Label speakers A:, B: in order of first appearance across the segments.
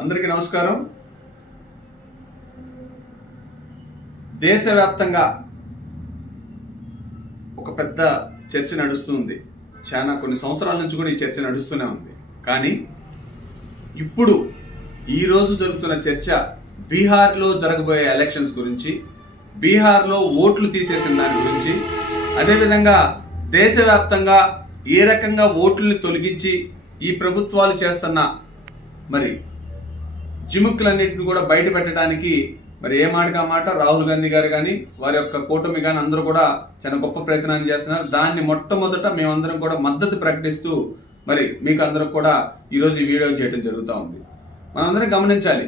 A: అందరికీ నమస్కారం. దేశవ్యాప్తంగా ఒక పెద్ద చర్చ నడుస్తుంది. చాలా కొన్ని సంవత్సరాల నుంచి కూడా ఈ చర్చ నడుస్తూనే ఉంది. కానీ ఇప్పుడు ఈరోజు జరుగుతున్న చర్చ బీహార్లో జరగబోయే ఎలక్షన్స్ గురించి బీహార్లో ఓట్లు తీసేసిన దాని గురించి అదేవిధంగా దేశవ్యాప్తంగా ఏ రకంగా ఓట్లని తొలగించి ఈ ప్రభుత్వాలు చేస్తున్న మరి జిముక్కులన్నింటిని కూడా బయట పెట్టడానికి మరి ఏ మాటగా మాట? రాహుల్ గాంధీ గారు కానీ వారి యొక్క కూటమి కానీ అందరూ కూడా చాలా గొప్ప ప్రయత్నాన్ని చేస్తున్నారు. దాన్ని మొట్టమొదట మేమందరం కూడా మద్దతు ప్రకటిస్తూ మరి మీకు అందరం కూడా ఈరోజు ఈ వీడియో చేయడం జరుగుతూ ఉంది. మనందరం గమనించాలి.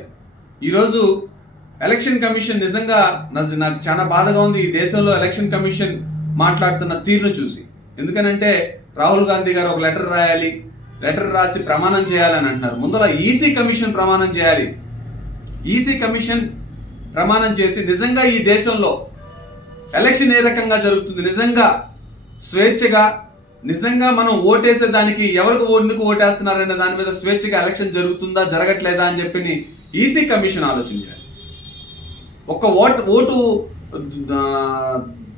A: ఈరోజు ఎలక్షన్ కమిషన్ నిజంగా నాకు చాలా బాధగా ఉంది ఈ దేశంలో ఎలక్షన్ కమిషన్ మాట్లాడుతున్న తీరును చూసి. ఎందుకనంటే రాహుల్ గాంధీ గారు ఒక లెటర్ రాయాలి లెటర్ రాసి ప్రమాణం చేయాలని అంటున్నారు. ముందర ఈసీ కమిషన్ ప్రమాణం చేయాలి. ఈసీ కమిషన్ ప్రమాణం చేసి నిజంగా ఈ దేశంలో ఎలక్షన్ ఏ రకంగా జరుగుతుంది? నిజంగా స్వేచ్ఛగా నిజంగా మనం ఓటేసే దానికి ఎవరికి ఎందుకు ఓటేస్తున్నారనే దాని మీద స్వేచ్ఛగా ఎలక్షన్ జరుగుతుందా జరగట్లేదా అని చెప్పి ఈసీ కమిషన్ ఆలోచించాలి ఒక్క ఓటు ఓటు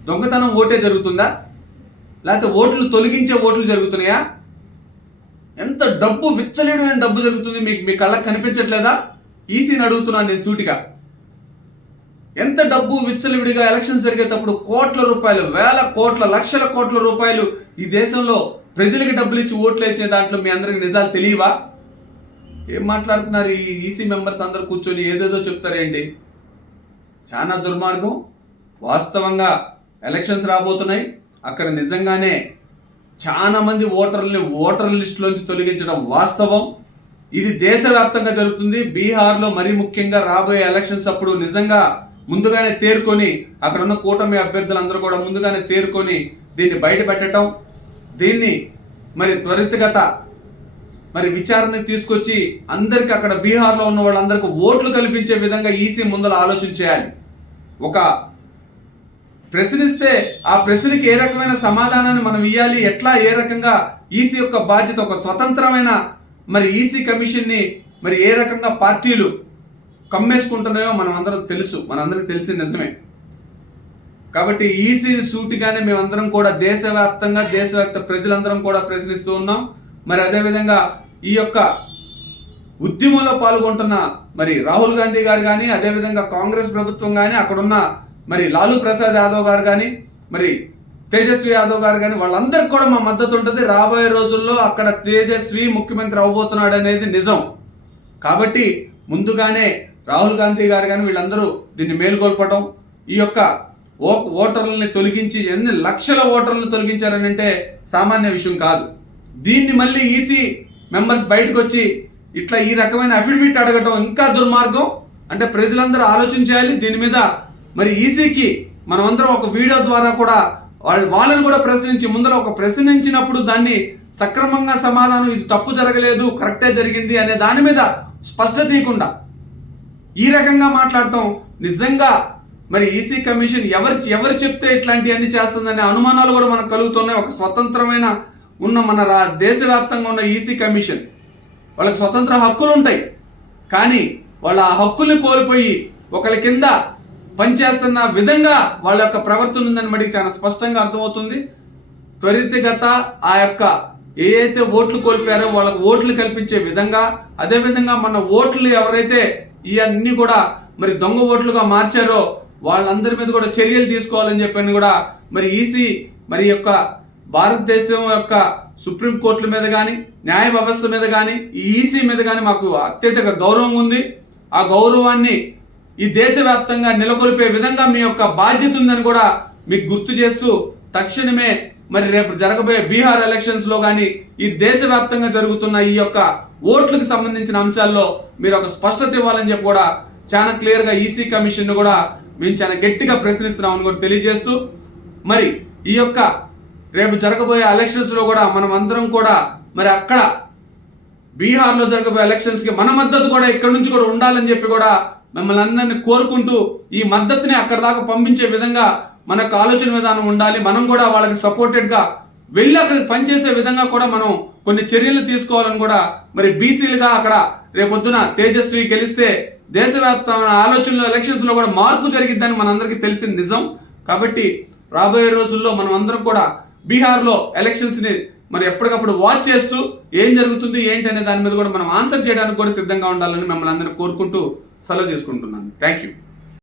A: దొంగతనం ఓటే జరుగుతుందా? లేకపోతే ఓట్లు తొలగించే ఓట్లు జరుగుతున్నాయా? ఎంత డబ్బు విచ్చలేడమైన డబ్బు జరుగుతుంది మీకు మీ కళ్ళకు కనిపించట్లేదా? ఈసీని అడుగుతున్నాను నేను సూటిగా. ఎంత డబ్బు విచ్చలవిడిగా ఎలక్షన్ జరిగేటప్పుడు కోట్ల రూపాయలు వేల కోట్ల లక్షల కోట్ల రూపాయలు ఈ దేశంలో ప్రజలకి డబ్బులు ఇచ్చి ఓట్లు వేసే దాంట్లో మీ అందరికి నిజాలు తెలియవా? ఏం మాట్లాడుతున్నారు ఈ ఈసీ మెంబర్స్ అందరు కూర్చొని? ఏదేదో చెప్తారేంటి? చాలా దుర్మార్గం. వాస్తవంగా ఎలక్షన్స్ రాబోతున్నాయి. అక్కడ నిజంగానే చాలా మంది ఓటర్లని ఓటర్ లిస్టులోంచి తొలగించడం వాస్తవం. ఇది దేశవ్యాప్తంగా జరుగుతుంది. బీహార్లో మరీ ముఖ్యంగా రాబోయే ఎలక్షన్స్ అప్పుడు నిజంగా ముందుగానే తేరుకొని అక్కడ ఉన్న కూటమి అభ్యర్థులందరూ కూడా ముందుగానే తేరుకొని దీన్ని బయటపెట్టడం దీన్ని మరి త్వరితగత మరి విచారణ తీసుకొచ్చి అందరికి అక్కడ బీహార్లో ఉన్న వాళ్ళందరికీ ఓట్లు కల్పించే విధంగా ఈసీ ముందర ఆలోచన చేయాలి. ఒక ప్రశ్నిస్తే ఆ ప్రశ్నకి ఏ రకమైన సమాధానాన్ని మనం ఇవ్వాలి ఎట్లా ఏ రకంగా ఈసీ యొక్క బాధ్యత ఒక స్వతంత్రమైన మరి ఈసీ కమిషన్ని మరి ఏ రకంగా పార్టీలు కమ్మేసుకుంటున్నాయో మనం అందరం తెలుసు. మనందరికి తెలిసిన నిజమే. కాబట్టి ఈసీ సూటిగానే మేమందరం కూడా దేశవ్యాప్తంగా దేశవ్యాప్త ప్రజలందరం కూడా ప్రశ్నిస్తూ ఉన్నాం. మరి అదేవిధంగా ఈ యొక్క ఉద్యమంలో పాల్గొంటున్న మరి రాహుల్ గాంధీ గారు కానీ అదేవిధంగా కాంగ్రెస్ ప్రభుత్వం కానీ అక్కడున్న మరి లాలూ ప్రసాద్ యాదవ్ గారు కానీ మరి తేజస్వి యాదవ్ గారు కానీ వాళ్ళందరికీ కూడా మా మద్దతు ఉంటుంది. రాబోయే రోజుల్లో అక్కడ తేజస్వి ముఖ్యమంత్రి అవ్వబోతున్నాడు అనేది నిజం. కాబట్టి ముందుగానే రాహుల్ గాంధీ గారు కానీ వీళ్ళందరూ దీన్ని మేలుకొల్పడం ఈ యొక్క ఓ ఓటర్లని తొలగించి ఎన్ని లక్షల ఓటర్లను తొలగించారని అంటే సామాన్య విషయం కాదు. దీన్ని మళ్ళీ ఈసీ మెంబర్స్ బయటకు వచ్చి ఇట్లా ఈ రకమైన అఫిడవిట్ అడగటం ఇంకా దుర్మార్గం. అంటే ప్రజలందరూ ఆలోచన చేయాలి. దీని మీద మరి ఈసీకి మనమందరం ఒక వీడియో ద్వారా కూడా వాళ్ళు వాళ్ళని కూడా ప్రశ్నించి ముందర ఒక ప్రశ్నించినప్పుడు దాన్ని సక్రమంగా సమాధానం ఇది తప్పు జరగలేదు కరెక్టే జరిగింది అనే దాని మీద స్పష్టత ఇవ్వకుండా ఈ రకంగా మాట్లాడటం నిజంగా మరి ఈసీ కమిషన్ ఎవరు ఎవరు చెప్తే ఇట్లాంటివన్నీ చేస్తుందనే అనుమానాలు కూడా మనకు కలుగుతున్నాయి. ఒక స్వతంత్రమైన ఉన్న మన రా దేశవ్యాప్తంగా ఉన్న ఈసీ కమిషన్. వాళ్ళకి స్వతంత్ర హక్కులు ఉంటాయి. కానీ వాళ్ళ ఆ హక్కుల్ని కోల్పోయి ఒకళ్ళ కింద పనిచేస్తున్న విధంగా వాళ్ళ యొక్క ప్రవర్తన ఉందని మరి చాలా స్పష్టంగా అర్థమవుతుంది. త్వరితగత ఆ యొక్క ఏదైతే ఓట్లు కోల్పోయారో వాళ్ళకు ఓట్లు కల్పించే విధంగా అదేవిధంగా మన ఓట్లు ఎవరైతే ఇవన్నీ కూడా మరి దొంగ ఓట్లుగా మార్చారో వాళ్ళందరి మీద కూడా చర్యలు తీసుకోవాలని చెప్పని కూడా మరి ఈసీ మరి యొక్క భారతదేశం యొక్క సుప్రీం కోర్టుల మీద కానీ న్యాయ వ్యవస్థ మీద కానీ ఈ ఈసీ మీద కానీ మాకు అత్యధిక గౌరవం ఉంది. ఆ గౌరవాన్ని ఈ దేశవ్యాప్తంగా నెలకొల్పే విధంగా మీ యొక్క బాధ్యత ఉందని కూడా మీకు గుర్తు చేస్తూ తక్షణమే మరి రేపు జరగబోయే బీహార్ ఎలక్షన్స్లో కానీ ఈ దేశవ్యాప్తంగా జరుగుతున్న ఈ యొక్క ఓట్లకు సంబంధించిన అంశాల్లో మీరు ఒక స్పష్టత ఇవ్వాలని చెప్పి కూడా చాలా క్లియర్గా ఈసీ కమిషన్ కూడా మేము చాలా గట్టిగా ప్రశ్నిస్తున్నామని కూడా తెలియజేస్తూ మరి ఈ యొక్క రేపు జరగబోయే ఎలక్షన్స్లో కూడా మనం అందరం కూడా మరి అక్కడ బీహార్లో జరగబోయే ఎలక్షన్స్కి మన మద్దతు కూడా ఇక్కడ నుంచి కూడా ఉండాలని చెప్పి కూడా మిమ్మల్ని అందరినీ కోరుకుంటూ ఈ మద్దతుని అక్కడ దాకా పంపించే విధంగా మనకు ఆలోచన విధానం ఉండాలి. మనం కూడా వాళ్ళకి సపోర్టెడ్గా వెళ్ళి అక్కడికి పనిచేసే విధంగా కూడా మనం కొన్ని చర్యలు తీసుకోవాలని కూడా మరి బీసీలుగా అక్కడ రేపొద్దున తేజస్వి గెలిస్తే దేశవ్యాప్తమైన ఆలోచనలో ఎలక్షన్స్లో కూడా మార్పు జరిగిద్దని మనందరికీ తెలిసిన నిజం. కాబట్టి రాబోయే రోజుల్లో మనం అందరం కూడా బీహార్లో ఎలక్షన్స్ని మరి ఎప్పటికప్పుడు వాచ్ చేస్తూ ఏం జరుగుతుంది ఏంటి అనే దాని మీద కూడా మనం ఆన్సర్ చేయడానికి కూడా సిద్ధంగా ఉండాలని మిమ్మల్ని అందరినీ కోరుకుంటూ సెలవు తీసుకుంటున్నాను. Thank you